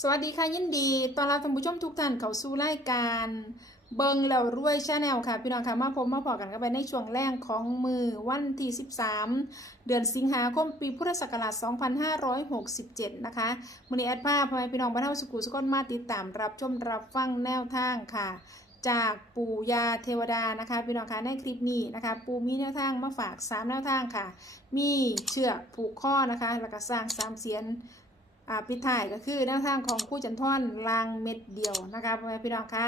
สวัสดีค่ะยินดีตอนรับท่านผู้ชมทุกท่านเข้าสู่รายการเบิงแล้วรวยชาแนลค่ะ พี่น้องค่ะมาพบมาพอกันกันไปในช่วงแรกของมือวันที่ 13 เดือนสิงหาคมปีพุทธศักราช 2567 นะคะมือนี้แอดภาพพ่อแม่พี่น้องบ้านเฮาสุกุสุกนมาติดตามรับชมรับฟังแนวทางค่ะ จากปู่ยาเทวดานะคะ พี่น้องคะในคลิปนี้นะคะ ปูมีแนวทางมาฝาก 3 แนวทางค่ะ มีเชือกผูกข้อนะคะแล้วก็สร้างสามเสียน ปิดท้ายก็คือแนวทางของคู่จันทอนลางเม็ดเดียวนะคะพ่อแม่พี่น้องคะ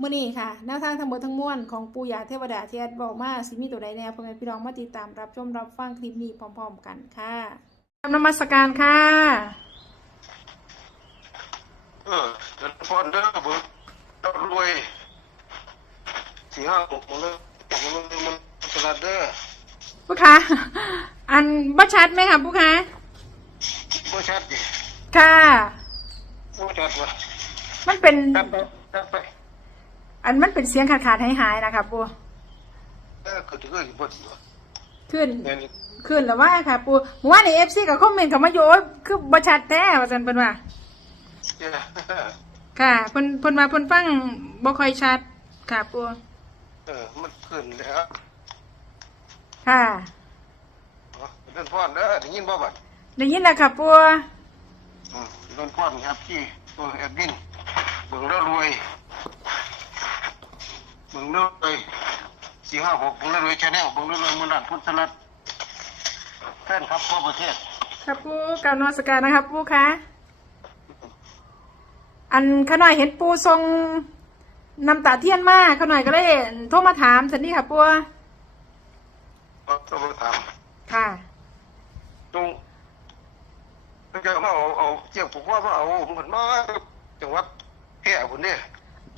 มื่อนี้ค่ะแนวทางทั้งหมดทั้งมวลของปูยาเทวดาที่แอดบอกมาสิมีตัวใดแน่พ่อแม่พี่น้องมาติดตามรับชมรับฟังคลิปนี้พร้อม ๆ กันค่ะนมัสการค่ะเออเดินฟอนเด้อเบิกเรารวยสี่ห้าหกหมดเลยตกลงมันสลัดเด้อผู้ค้าอันบ่ชัดไหมคะผู้ค้า บ่ชัดดิค่ะ บ่ชัดวะมันเป็น ตัดไปตัดไปอันมันเป็นเสียงขาดขาดหายหายๆนะคะปูเออคือถืออยู่บ่ดีวะขึ้น เนี่ยนี่ขึ้นแล้วว่าค่ะ ปูว่าในเอฟซีกับคอมเมนต์เขามาโยโอ้ยคือบ่ชัดแท้ว่าจันเป็นว่าเจ้าค่ะเพิ่นเพิ่นมาเพิ่นฟังบ่ค่อยชัด ค่ะปูเออมันขึ้นแล้วค่ะเดินฟอนเด้อได้ยินบ่บัด ได้ยินแล้วค่ะปูอืมเดินฟอนครับที่ตัวแอดมินเบิ่งแล้วรวยเบิ่งแล้วรวยสี่ห้าหกเบิ่งแล้วรวยชาแนลเบิ่งแล้วรวยมันดันพุทธสลัดแฟนครับทั่วประเทศ ค่ะปูกราบนมัสการนะครับปูคะอันขาน่อยเห็นปูทรงน้ำตาเทียนมาขาน่อยก็เลยโทรมาถามสันนี่ค่ะปูก็ต้องมาถามค่ะ ตรง จะมาเอาเอาเจียงผูกว่ามาเอาเหมือนมาจังหวัดแพร่คนเนี่ย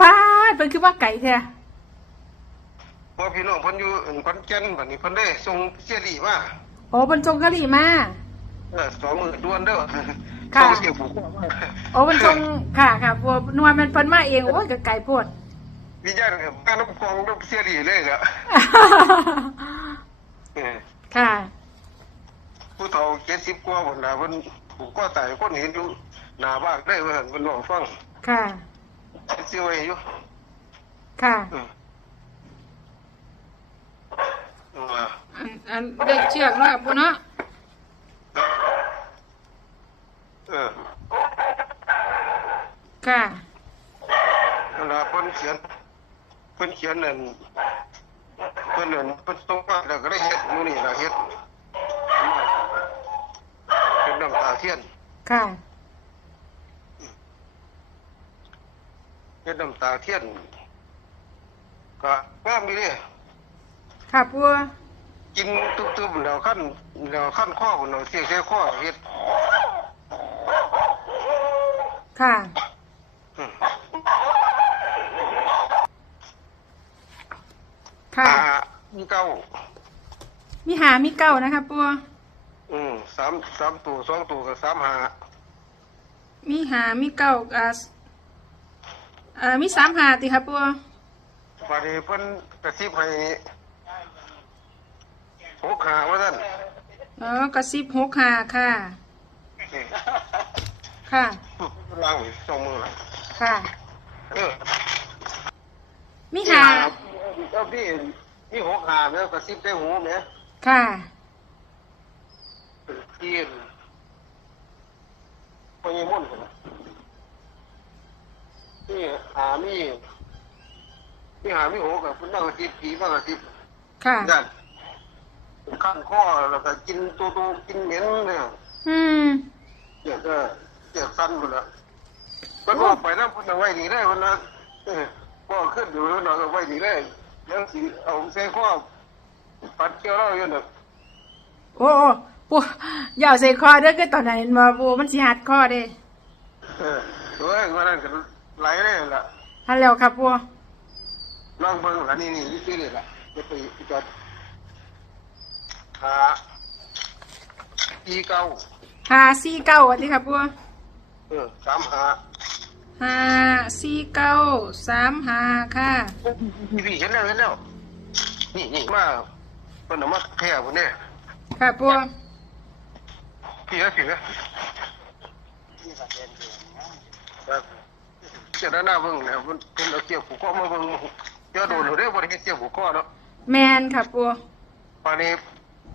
ป้าดเป็นคือว่าไก่แท้เพราะพี่น้องเพิ่นอยู่อั่นขอนแก่นบัดนี้เพิ่นได้ส่งเสียรีมาโอ้เป็นทรงกะหรี่มา เออสองมื้อด่วนเด้อค่ะ ส่งเสียงผูกว่ามาโอ้เป็นทรงค่ะค่ะปูนวลมันเพิ่นมาเองโอ้ยกับไก่โพด วิญญาณกับการน้ำกองน้ำเสียรีเลยอะเออค่ะ ผู้เฒ่า70กว่าพุ่นน่ะเพิ่น ผูกคอตายคนเห็นอยู่หน้าบ้านได้ว่าหั่นเพิ่นบอกฟังค่ะเสียไว้อยู่ค่ะเออเอออันอันเด็กเชือกเนาะปูเนาะเออค่ะ เวลาเพิ่นเขียนเพิ่นเขียนนั่นเพิ่นนั่นเพิ่นตรงมาแล้วก็ได้เฮ็ดมื้อนี้ล่ะเฮ็ดเป็ นน้ำตาเทียนค่ะเฮ็ดน้ำตาเทียนก็งามดีเด้ค่ะปูกินตึบๆแล้วขั้นแล้วขั้นข้อพุ่นเอาเสียใส่ข้อเฮ็ดค่ะอืมค่ะหามีเก้า มีหามีเก้านะคะปูอืมสามสามตัวสองตัวก็สามหามีหามีเก้าอ่าอ่ามีสามหาติค่ะปูบาดนี้เพิ่นกระซิบให้หกหาว่าซั่นอ๋อกระซิบหกหาค่ะ นี่ค่ะล้างไว้สองมือละค่ะ เออมีหาเจ้าพี่นี่หกหาแล้วกระซิบได้หูไหมค่ะ ที่พญมุ่นต์น่ะนี่หามีนี่หามีหกกับพุ่นนั่งกระซิบผีมากกระซิบค่ะยันขั้นข้อแล้วก็กินตัวโตกินเหม็นเนี่ยอืมเจ็บก็เจ็บสั้นหมดละมันบอกไปนะพุ่นเอาไว้ดีได้พุ่นนะเออก็ขึ้นอยู่แล้วเนาะเอาไว้ดีได้แล้วสิเอาใส่ข้อปัดเกี่ยวเราอยู่น่ะโอ้โอ้ ปูอย่าเอาใส่คอเด้อคือตอนนั้นมาปูมันสิหัดคอเด้เออตัวเองว่านั่นก็ไหลเลยล่ะฮัลโหลครับปูลองเบิ่งล่ะนี่นี่นี่คือนี่ล่ะจะไปจอดหาอีเก้าหาสี่เก้าวันนี้ครับปูเออสามหาหาสี่เก้าสามหาค่ะพี่พี่เห็นแล้วเห็นแล้วนี่นี่มาเพิ่นเอามาแพ้พุ่นเนี่ยค่ะปู พี่นะพี่นะเจ้าหน้าเบิ่งเนี่ยมันเป็นเอาเกี่ยวผูกคอมาเบิ่งเจ้าโดนเด้บ่ได้เฮ็ดเกี่ยวผูกคอเนาะแมนค่ะปูปานนี้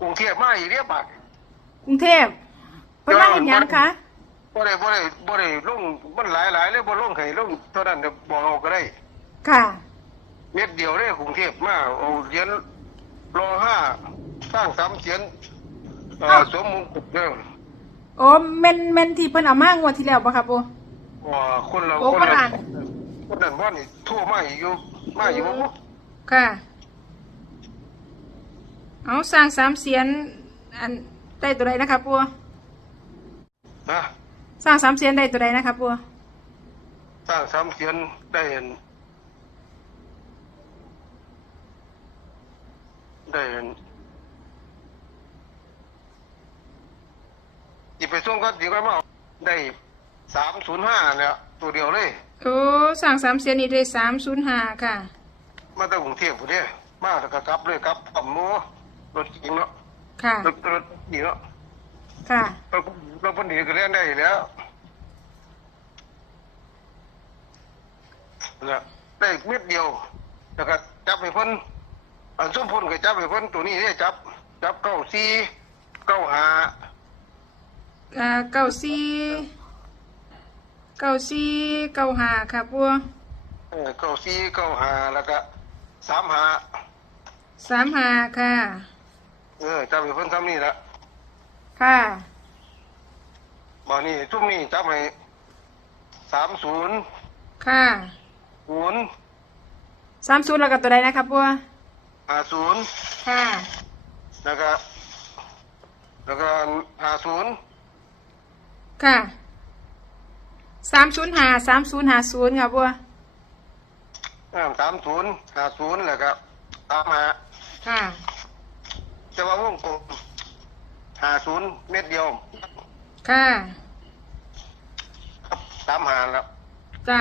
กรุงเทพมาอีกเรียบาดกรุงเทพเพิ่นมาเห็นหยังคะบ่ได้บ่ได้บ่ได้ลงมันหลายๆเลยบ่ลงให้ลงเท่านั้นก็บอกเอาก็ได้ ค่ะ เม็ดเดียวเลยกรุงเทพมาเอาเหรียญรอห้าสร้างสามเสียนเอ่อเอ้าสวมมงกุฎเด้อ โอ้แม่นแม่นที่เพิ่นเอามางวดที่แล้วบ่ครับปูว่าคนเราโอ้คนคนละอ่านคนนั้นว่านี่โทั่วมาอยู่มาอยู่บ่ค่ะ เอาสร้างสามเสียน อันได้ตัวใดนะคะปูนะสร้างสามเสียนได้ตัวใดนะคะปูสร้างสามเสียนได้เห็นได้เห็น อีไปส่งก็ดีกว่ามาได้สามศูนย์ห้าเนี่ยตัวเดียวเลย โอ้สร้างสามเสียนนี่ได้สามศูนย์ห้าค่ะ มาจากกรุงเทพฯพุ่นเด้มาแล้วก็กลับเลยกลับกับหมูรถเกิงเนาะค่ะ รถรถดีเนาะค่ะรถรถเพิ่นดีก็เรียนได้อยู่แล้วนะได้เม็ดเดียว แล้วก็จับให้เพิ่นอันส้มพ่นก็จับให้เพิ่นตัวนี้เนี่ยจับ จับเก้าสี่เก้าห้า อ่าเก้าสี่เก้าสี่เก้าห้าค่ะปูเออเก้าสี่เก้าห้าแล้วก็สามห้าสามห้าค่ะ เออจับให้เพิ่นทำนี่ละค่ะ บ่นี่ทุ่มนี่จับให้สามศูนย์ค่ะศูนย์สามศูนย์แล้วก็ตัวใดนะคะปูห้าศูนย์ค่ะ แล้วก็แล้วก็ห้าศูนย์ ค่ะสามศูนย์ห้าสามศูนย์ห้าศูนย์ค่ะปูสามศูนย์ห้าศูนย์แล้วก็สามห้าค่ะแต่ว่าวงกลมห้าศูนย์เม็ดเดียวค่ะสามห้าแล้วจ้า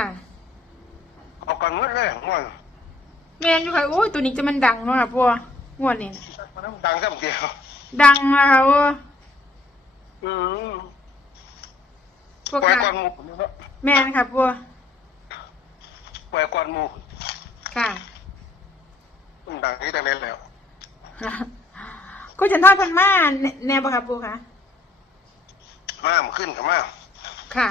เอากันหมดเลยง่วงแม่นอยู่ค่ะโอ้ยตัวนี้จะมันดังเนาะค่ะปูงวดนี้มันดังซ้ำเดียวดังอะค่ะปูอืม พวกปล่อยค่ะก่อนหมูเนาะแม่นค่ะปูปล่อยก่อนหมูค่ะมันดังที่ตั้งแต่แล้วกูฉันทอดพันมาแนแน่ปะครับปูคะมามันขึ้นกับมาค่ะ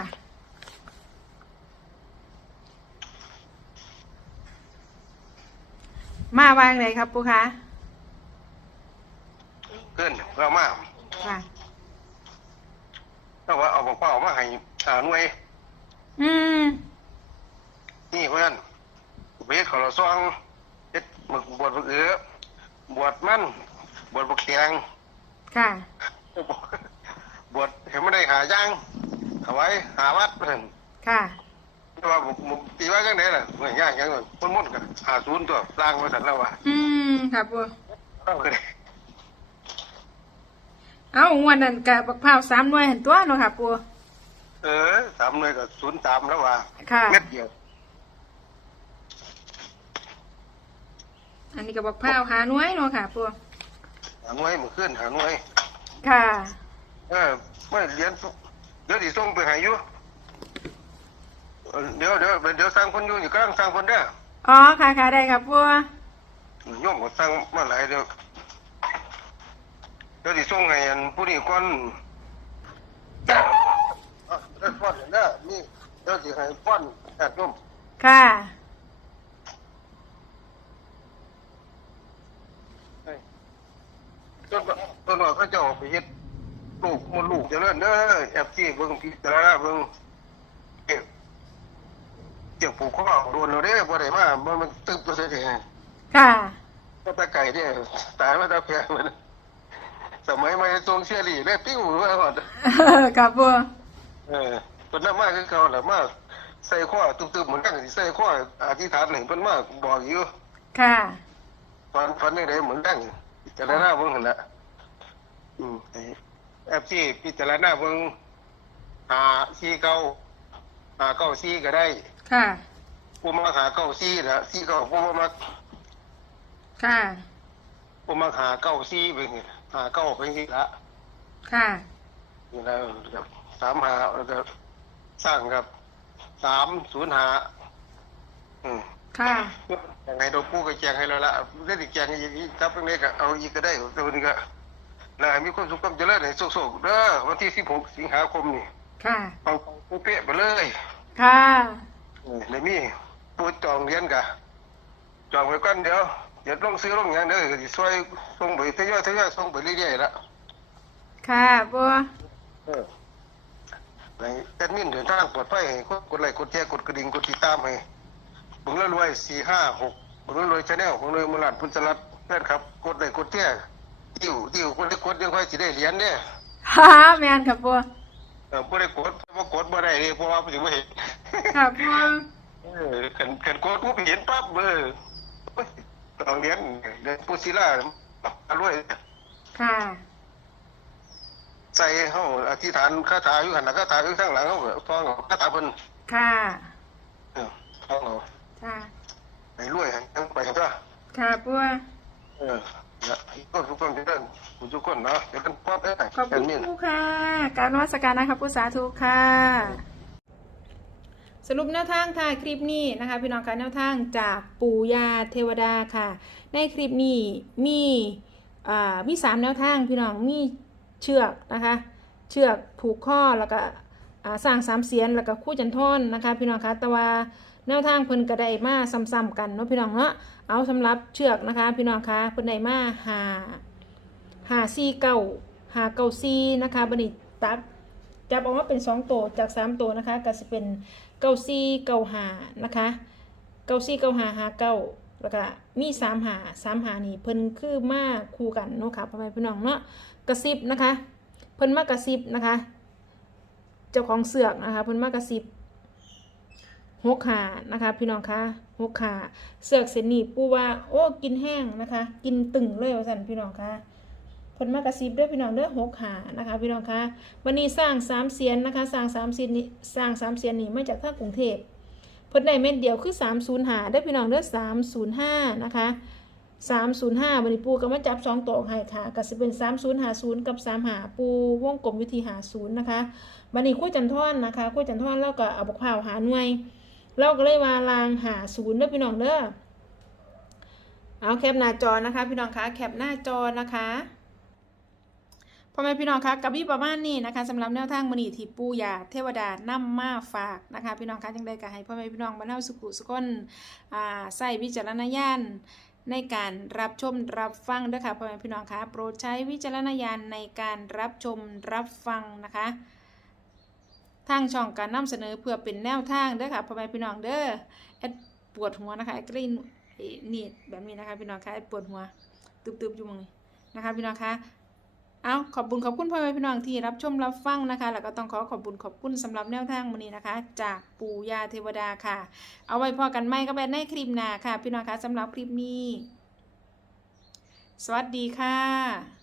มาวางไหนครับปูคะขึ้นเรามาค่ะ เราว่าเอาบอกเป้ามาให้หาหน่วย อืม นี่เพื่อนเวทของเราซองเฮ็ดหมึกบวชบักเอือบวชมันบวชบักเตียงค่ะ บวชเห็นไม่ได้หาย่างเอาไว้หาวัดเพิ่นค่ะแต่ว่าผมผมตีว่าจังไดล่ะเหมือนย่างยังคนมุ่นกันหาศูนย์ตัวล่างมาสั่นแล้วว่าอืม ค่ะปูเอาก็ได้ เอางวดนั้นกับบักพร้าวสามหน่วยเห็นตัวเนาะค่ะปูเออสามหน่วยก็ศูนย์สามแล้วว่าค่ะ เม็ดเดียวอันนี้กับบักพร้าวหาหน่วยเนาะค่ะปูหาหน่วยมันขึ้นหาหน่วย ค่ะ เออไม่เรียนสุเดี๋ยวสิส่งไปให้อยู่เออเดี๋ยวเดี๋ยวเดี๋ยวสร้างคนอยู่อยู่กลางสร้างคนเด้ออ๋อค่ะค่ะได้ครับปูโยมก็สร้างมาหลายเดี๋ยวเดี๋ยวสิส่งให้อันผู้นี้ก่อนอะเดี๋ยวป้อนเด้อนี่เดี๋ยวสิให้ป้อนญาติโยมค่ะจนว่าจนว่าเขาเจ้าไปเฮ็ดลูกมันลูกเจะเลิ่นเด้อแอบที่เบิ่งพิจารณาเบิ่งเก็บเจ็บผูกข้อโดนเราเด้อบ่ได้มาบ่มันตึบตัวเสียค่ะ ก็ตะไก่เด้อตายมาตะแพงมัน สมัยมาทรงเชียรี่เลยปิ้วมาหอดครับปูเออเพิ่นนำมาคือเก่าแหละมาใส่ข้อตึบๆเหมือนกันสิใส่ข้ออธิษฐานให้เพิ่นมาบอกอยู่ค่ะฝันฝันได้เหมือนกันพิจารณาเบิ่งหั่นน่ะอืมไอ้แอปที่พิจารณาเบิ่งหาซีเก่าหาเก้าซีก็ได้ค่ะผู้มาหาเก้าซีน่ะซีเก่าผู้บ่มักค่ะผู้มาหาเก้าซีไปนี่ หาเก้าไปนี่ละค่ะนี่นะครับสามหาแล้วก็สร้างครับสามศูนย์ห้าอืมค่ะยังไงเราพูดก็แจงให้เราละได้ติแจงอีกครับตรงนี้ก็เอาอีกก็ได้ตัวนี้ก็แล้วให้มีความสุขความเจริญในสุขๆเด้อวันที่สิบหกสิงหาคมนี่ค่ะปังๆเป๊ะๆไปเลย ค่ะเลยมีปูจองเรียนกะจองไว้ก่อนเดี๋ยว เดี๋ยวลงซื้อลงอย่างเด้อก็สิช่วยส่งไปทยอยทยอยส่งไปเรื่อยๆละค่ะบัวเออในแอดมินเดินทางปลอดภัยให้กดกดไลค์กดแชร์กดกระดิ่งกดติดตามให้บุญละรวยสี่ห้าหกบุญละรวยชาแนลบุญละรวยมูลาดพุนสลัดเพื่อนครับ กดไลค์กดแชร์ติ้วติ้วคนที่กดยังค่อยสิได้เหรียญเนี่ยฮ่าแมนค่ะบัวเออบ่ได้กดบ่กดบ่ได้เลยเพราะว่าบ่สิบ่เห็นค่ะบัวเออขันขันกดปุ๊บเห็นปั๊บเบอร์ ต้องเรียนเรียนผู้ศิลาอร่วยค่ะใส่เฮาอธิษฐานคาถาอยู่หันน่ะคาถาอยู่ข้างหลังเฮาก็ท่องเอาคาถาเพิ่นค่ะเออท่องเอาค่ะให้รวยให้ทั้งไปทั้งตัวค่ะบัวเออนะก็ทุกคนที่เดินทุกคนเนาะเดี๋ยวกันพบเอ้ยขอบคุณมินครูค่ะ การนวัสการนะคะผู้สาธุค่ะ สรุปแนวทางถ่ายคลิปนี้นะคะพี่น้องคะแนวทางจากปู่ยาเทวดาค่ะ ในคลิปนี้มีมีสามแนวทางพี่น้องมีเชือกนะคะ เชือกผูกข้อแล้วก็สร้างสามเสียนแล้วก็คู่จันทอนนะคะ พี่น้องคะแต่ว่าแนวทางเพิ่นก็ได้มาซ้ำๆกันเนาะพี่น้องเนาะเอาสำหรับเชือกนะคะ พี่น้องคะเพิ่นได้มาหาหาซีเก้าหาเก้าซีนะคะบันนี้ตัด จับออกมาเป็นสองตัวจากสามตัวนะคะก็จะเป็นเก้าซีเก้าหานะคะเก้าซีเก้าหาหาเก้าแล้วก็มีสามหาสามหานี่เพิ่นคือมาคู่กันเนาะค่ะพ่อแม่พี่น้องเนาะกระซิบนะคะ เพิ่นมากระซิบนะคะ เจ้าของเสือกนะคะ เพิ่นมากระซิบหกขานะคะ พี่น้องคะหกขาเสือกเสนนีปูว่า โอ้กินแห้งนะคะ กินตึงเลยว่าสั่นพี่น้องคะ ผลมากระซิบด้อพี่น้องเด้อหกหานะคะพี่น้องคะวันนี้สร้างสามเสียนนะคะ สร้างสามเสียนนี้สร้างสามเสียนนี้มาจากท่ากรุงเทพเพิ่นได้เม็ดเดียวคือสามศูนย์หาได้พี่น้องเด้อสามศูนย์ห้านะคะสามศูนย์ห้าวันนี้ปูก็มาจับสองตัวให้ค่ะก็จะเป็นสามศูนย์หาศูนย์กับสามหาปูวงกลมวิธีหาศูนย์นะคะวันนี้คู่จันทอนนะคะคู่จันทอนแล้วก็เอาบกพร้าวหาหน่วยเราก็เลยวาลางหาศูนย์เด้อพี่น้องเด้อเอาแคปหน้าจอนะคะ พี่น้องคะแคปหน้าจอนะคะ พ่อแม่พี่น้องคะกับพี่ประมาณนี้นะคะสำหรับแนวทางมณีที่ปูยาเทวดานำมาฝากนะคะ พี่น้องคะจังได้ก็ให้พ่อแม่พี่น้องบรรเทาสุขุสุขนใส่วิจารณญาณในการรับชมรับฟังด้วยค่ะพ่อแม่พี่น้องคะโปรดใช้วิจารณญาณในการรับชมรับฟังนะคะทางช่องการนำเสนอเพื่อเป็นแนวทางเด้อค่ะพ่อแม่พี่น้องเด้อแอดปวดหัวนะคะแอดกรีนนี่แบบนี้นะคะพี่น้องคะแอดปวดหัวตึบๆอยู่มึงนี่นะคะพี่น้องคะ เอาขอบคุณขอบคุณพ่อแม่พี่น้องที่รับชมรับฟังนะคะ แล้วก็ต้องขอขอบคุณขอบคุณสำหรับแนวทางวันนี้นะคะ จากปู่ยาเทวดาค่ะ เอาไว้พอกันไม่ก็แบบในคลิปหน้าค่ะ พี่น้องคะสำหรับคลิปนี้ สวัสดีค่ะ